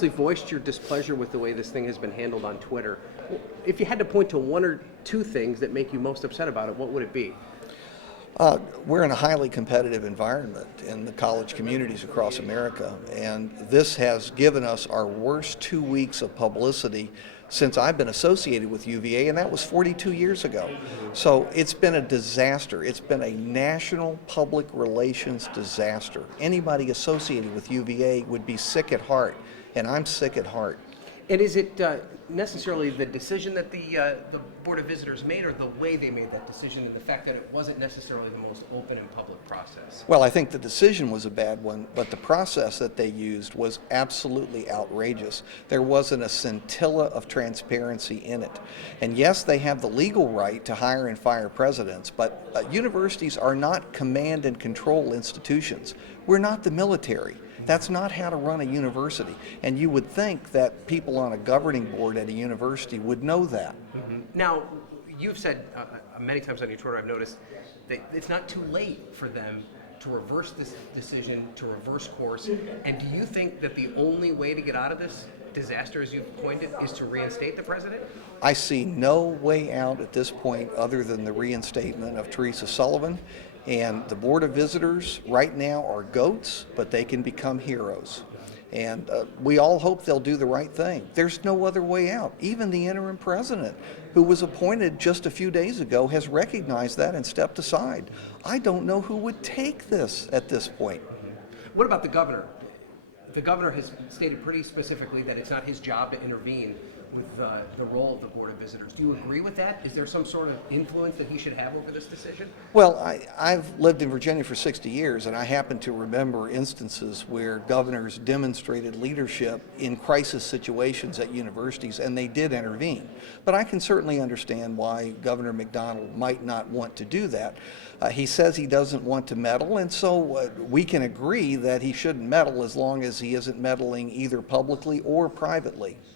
Voiced your displeasure with the way this thing has been handled on Twitter. If you had to point to one or two things that make you most upset about it, what would it be? We're in a highly competitive environment in the college communities across America, and this has given us our worst 2 weeks of publicity since I've been associated with UVA, and that was 42 years ago. So it's been a disaster. It's been a national public relations disaster. Anybody associated with UVA would be sick at heart, and I'm sick at heart. And is it necessarily the decision that the Board of Visitors made, or the way they made that decision, and the fact that it wasn't necessarily the most open and public process? Well, I think the decision was a bad one, but the process that they used was absolutely outrageous. There wasn't a scintilla of transparency in it. And yes, they have the legal right to hire and fire presidents, but universities are not command and control institutions. We're not the military. That's not how to run a university. And you would think that people on a governing board at a university would know that. Mm-hmm. Now, you've said many times on your Twitter, I've noticed that it's not too late for them to reverse this decision, to reverse course. And do you think that the only way to get out of this disaster, as you've coined it, is to reinstate the president? I see no way out at this point other than the reinstatement of Teresa Sullivan. And the Board of Visitors right now are goats, but they can become heroes. And we all hope they'll do the right thing. There's no other way out. Even the interim president, who was appointed just a few days ago, has recognized that and stepped aside. I don't know who would take this at this point. What about the governor? The governor has stated pretty specifically that it's not his job to intervene with the role of the Board of Visitors. Do you agree with that? Is there some sort of influence that he should have over this decision? Well, I've lived in Virginia for 60 years, and I happen to remember instances where governors demonstrated leadership in crisis situations at universities, and they did intervene. But I can certainly understand why Governor McDonald might not want to do that. He says he doesn't want to meddle, and so we can agree that he shouldn't meddle as long as he isn't meddling either publicly or privately.